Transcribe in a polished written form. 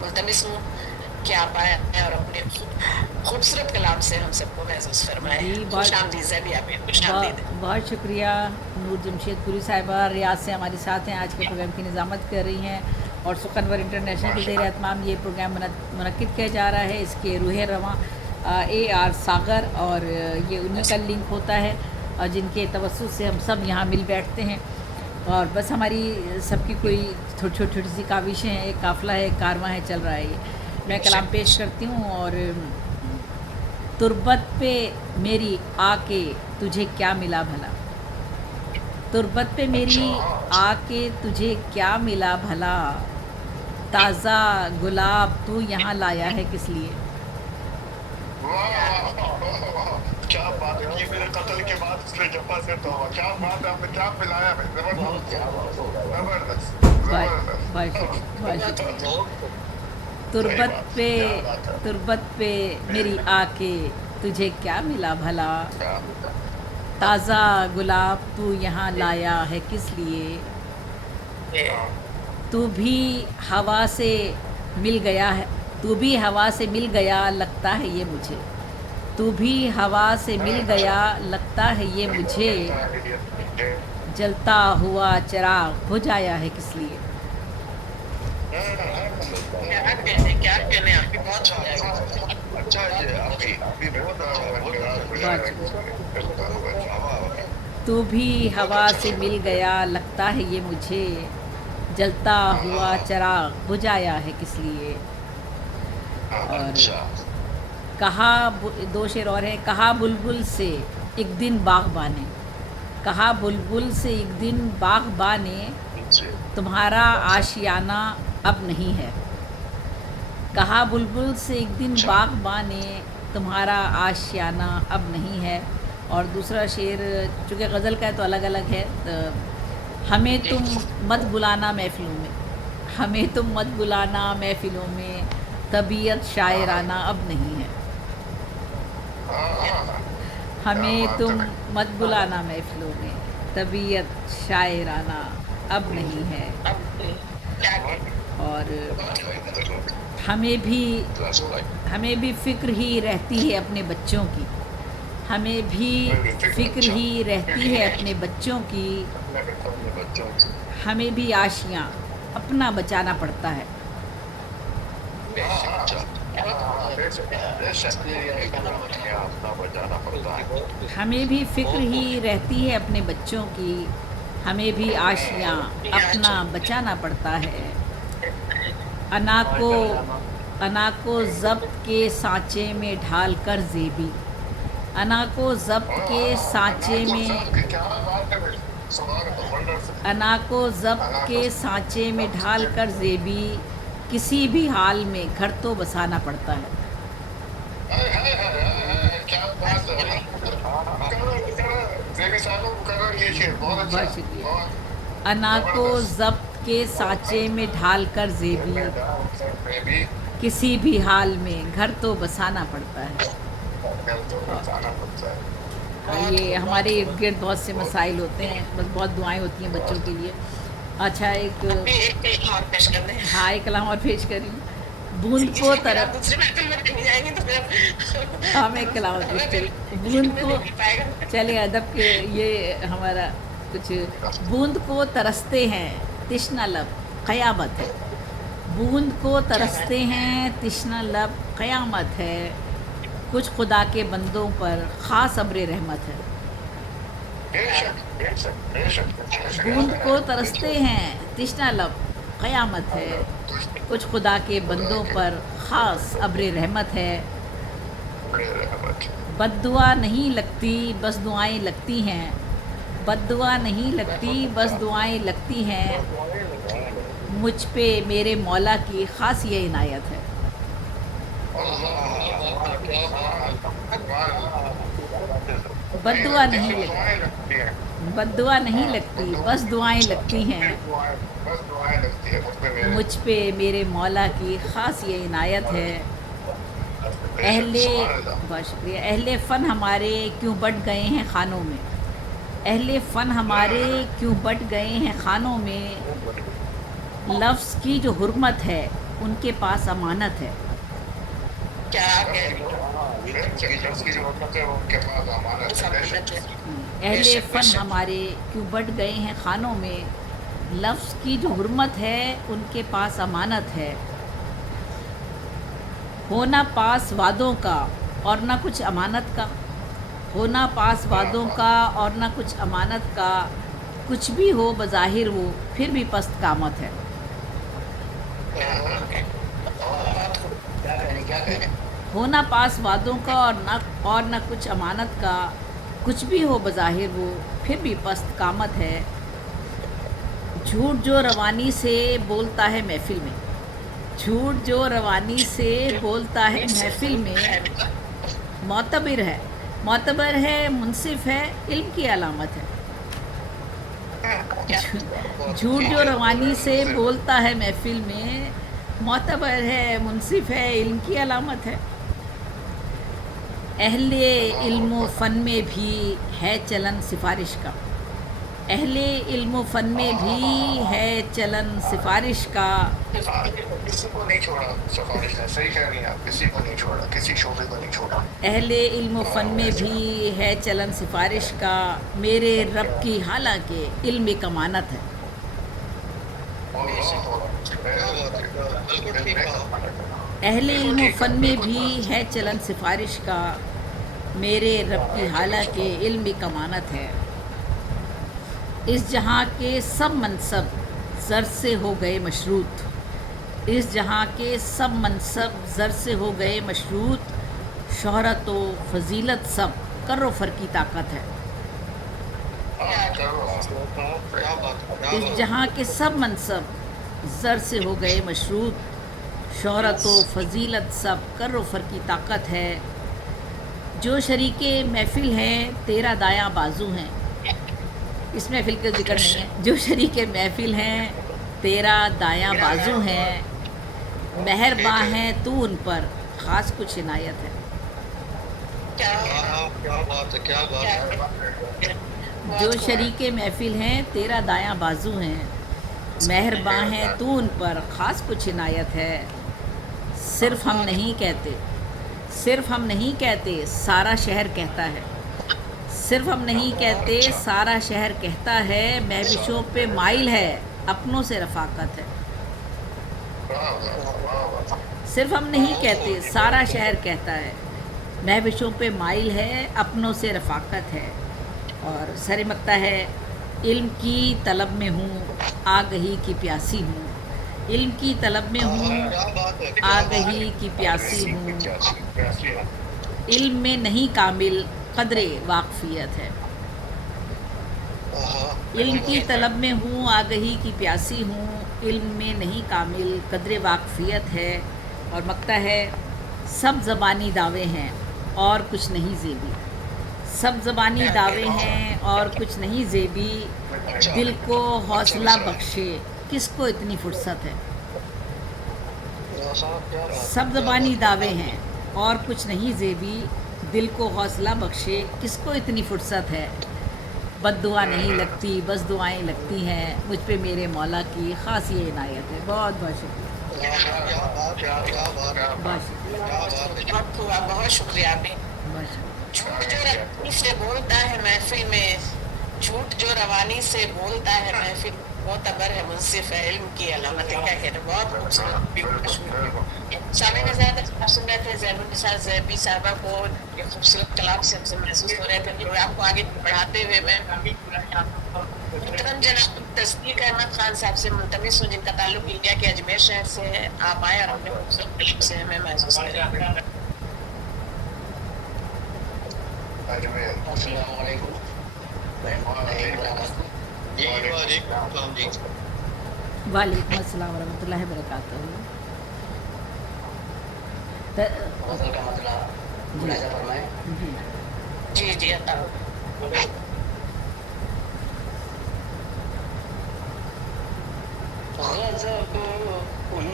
मुल्तमिस हूँ कि आप आए और अपने खूबसूरत कलाम से हम सबको महसूस फरमाए। जी खुश बहुत आमदीद है भी आप, खुश आमदीद। बहुत शुक्रिया। नूर जमशेदपुरी साहिबा रियाद से हमारे साथ हैं, आज के प्रोग्राम की निज़ामत कर रही हैं और सुखनवर इंटरनेशनल के ज़ेर एहतमाम ये प्रोग्राम मुनक्किद किया जा रहा है। इसके रूह रवां AR सागर और ये उन्हीं का लिंक होता है और जिनके तवस्सुत से हम सब यहाँ मिल बैठते हैं। और बस हमारी सबकी कोई छोटी छोटी सी काविशें हैं, एक काफ़िला है, एक कारवां है, चल रहा है। ये मैं कलाम पेश करती हूँ। और तुरबत पे मेरी आके तुझे क्या मिला भला, तुरबत पे मेरी आके तुझे क्या मिला भला, ताज़ा गुलाब तू यहाँ लाया है किस लिए। वाह वाह वाह वाह, क्या बात है। ये मेरे कत्ल के बाद उसने जप्पा से तो क्या बात है, आपने क्या पिलाया है, जबरदस्त जबरदस्त जबरदस्त। बहुत शुक्रिया, बहुत शुक्रिया। तुरबत बात, पे क्या बात है। तुरबत पे मेरी आके तुझे क्या मिला भला, ताज़ा गुलाब तू यहाँ लाया है किस लिए। तू भी हवा से मिल गया है, तू भी हवा से मिल गया लगता है ये मुझे, तू भी हवा से मिल गया लगता है ये मुझे, जलता हुआ चिराग बुझाया है किस लिए। क्या कहने आपकी बहुत अच्छा है, आपकी बहुत अच्छा है। तू भी हवा से मिल गया लगता है ये मुझे, जलता हुआ चिराग बुझाया है किस लिए। और कहा दो शेर और है। कहा बुलबुल से एक दिन बाग़बाने, कहा बुलबुल से एक दिन बाग़बाने, तुम्हारा आशियाना अब नहीं है। कहा बुलबुल से एक दिन बाग़बाने, तुम्हारा आशियाना अब नहीं है। और दूसरा शेर चूँकि गज़ल का है तो अलग अलग है। हमें तुम मत बुलाना महफ़िलों में, हमें तुम मत बुलाना महफ़िलों में, तबीयत शायराना अब नहीं है। हमें तुम मत बुलाना महफ़िलों में, तबीयत शायराना अब नहीं है। और हमें भी फ़िक्र ही रहती है अपने बच्चों की, हमें भी फ़िक्र ही रहती है अपने बच्चों की, हमें भी आशियाँ अपना बचाना पड़ता है। हमें भी फ़िक्र ही रहती है अपने बच्चों की, हमें भी आशियाँ अपना बचाना पड़ता है। अना को ज़ब्त के सांचे में ढाल कर ज़ेबी, अना को ज़ब्त के सांचे में, अना को ज़ब्त के सांचे में ढाल कर ज़ेबी, किसी भी हाल में घर तो बसाना पड़ता है। बहुत शुक्रिया। अना को ज़ब्त के सांचे में ढाल कर ज़ेबी, किसी भी हाल में घर तो बसाना पड़ता है। ये हमारे इर्द गिर्द बहुत से मसाइल होते हैं, बस बहुत दुआएं होती हैं बच्चों के लिए। अच्छा एक और पेश कर दें। हाँ एक कलाम और पेश करी। बूंद को तरफ दूसरी महफिल में नहीं जाएंगे तो फिर हाँ मैं एक कलाम और पेश करी। बूंद को चले अदब के ये हमारा कुछ। बूंद को तरसते हैं तिश्ना लब क़यामत है, बूंद को तरसते हैं तिश्ना लब क़यामत है, कुछ खुदा के बंदों पर ख़ास अब्र रहमत है। बूंद को तरसते हैं तिश्ना लब क़यामत है, कुछ खुदा के बंदों पर ख़ास अब्र रहमत है। बद्दुआ नहीं लगती बस दुआएं लगती हैं, बद्दुआ नहीं लगती बस दुआएं लगती हैं, मुझ पे मेरे मौला की ख़ास ये इनायत है। बद्दुआ नहीं लगती, बद्दुआ नहीं लगती बस दुआएं लगती हैं, मुझ पे मेरे मौला की ख़ास ये इनायत है। बहुत शुक्रिया। अहले फ़न हमारे क्यों बट गए हैं खानों में, अहले फ़न हमारे क्यों बट गए हैं खानों में, लफ्ज़ की जो हुर्मत है उनके पास अमानत है। क्या कह रही हो? जिसकी ज़रूरत है उनके पास अमानत है। अमानत है। अहले बेशक, फ़न बेशक। हमारे क्यों बट गए हैं खानों में, लफ्ज़ की जो हुर्मत है उनके पास अमानत है। होना पास वादों का और ना कुछ अमानत का, होना पास वादों का और ना कुछ अमानत का, कुछ भी हो बज़ाहिर वो फिर भी पस्त कामत है। क्या करें? होना पास वादों का और ना कुछ अमानत का, कुछ भी हो बज़ाहिर वो फिर भी पस्त कामत है। झूठ जो रवानी से बोलता है महफ़िल में, झूठ जो रवानी से बोलता है महफ़िल में, मोतबर है मुनसिफ है, इल्म की अलामत है। झूठ जो रवानी से बोलता है महफ़िल में, मोतबर है मुनसिफ है, इल्म की अलामत है। अहले इल्म फ़न में भी है चलन सिफारिश का, अहले इल्म फ़न में भी है चलन सिफारिश का। किसी को नहीं छोड़ा सिफारिश ने, सही कह रही हैं आप, किसी को नहीं छोड़ा, किसी शोबे को नहीं छोड़ा। अहले इल्म फ़न में भी है चलन सिफारिश का, मेरे रब की हालांकि इल्म एक अमानत है। अहले इल्म फ़न में भी है चलन सिफारिश का, मेरे रब की हालांकि इल्म एक अमानत है। इस जहाँ के सब मनसब ज़र से हो गए मशरूत, इस जहाँ के सब मनसब ज़र से हो गए मशरूत, शोहरत व फजीलत सब कर्रो फर की ताकत है। इस जहाँ के सब मनसब ज़र से हो गए मशरूत, शोहरत व फजीलत सब कर्रो फर की ताकत है। जो शरीके महफ़िल हैं तेरा दायां बाजू हैं, इस महफ़िल का जिक्र नहीं है। जो शरीके महफ़िल हैं तेरा दायां बाजू हैं, मेहरबां हैं तू उन पर ख़ास कुछ इनायत है। क्या बात है। जो शरीके महफ़िल हैं तेरा दायां बाजू हैं, मेहरबां हैं तू उन पर ख़ास कुछ इनायत है। सिर्फ़ हम नहीं कहते, सिर्फ़ हम नहीं कहते सारा शहर कहता है, सिर्फ़ हम नहीं कहते सारा शहर कहता है, महविशों पे माइल है अपनों से रफ़ाकत है। सिर्फ़ हम नहीं कहते सारा शहर कहता है, महविशों पे माइल है अपनों से रफ़ाकत है। और सर मक्ता है, इल्म की तलब में हूँ आगही की प्यासी हूँ, इल्म की तलब में हूँ आगही की प्यासी हूँ। इल्म में नहीं कामिल क़द्रे वाक़फ़ियत है, इल्म की तलब में हूँ आगही की प्यासी हूँ, इल्म में नहीं कामिल क़द्रे वाक़फ़ियत है। और मक्ता है, सब ज़बानी दावे हैं और कुछ नहीं ज़ेबी, सब ज़बानी दावे हैं और कुछ नहीं ज़ेबी, दिल को हौसला बख्शे किसको इतनी फुर्सत है। सब ज़बानी दावे हैं और कुछ नहीं ज़ेबी, दिल को हौसला बख्शे किसको इतनी फुर्सत है। बद्दुआ नहीं लगती बस दुआएं लगती हैं, मुझ पे मेरे मौला की ख़ास ये इनायत है। बहुत बहुत शुक्रिया, बहुत शुक्रिया, बहुत शुक्रिया आपने। बहुत शुक्रिया। झूठ जो रवानी से बोलता है महफिल में, झूठ जो रवानी से बोलता है महफिल, मोतबर है मुनसिफ है, इल्म की अलामत है। क्या कहते हैं, बहुत खूबसूरत। सामने नज़र आप सुन रहे थे ज़ैनुन्निसा ज़ैबी साहबा को, ये खूबसूरत कलाम से हमसे महसूस हो रहे थे। प्रोग्राम को आगे बढ़ाते हुए मैं मुहतरम जनाब तस्दीक अहमद खान साहब से मुल्तमिस हूँ, जिनका ताल्लुक इंडिया के अजमेर शहर से है। आप आए और हमने खूबसूरत कलाम से हमें महसूस करें। वालेकुम अस्सलाम वरहमतुल्लाहि वबरकातुहू। जी जी गज़ब उन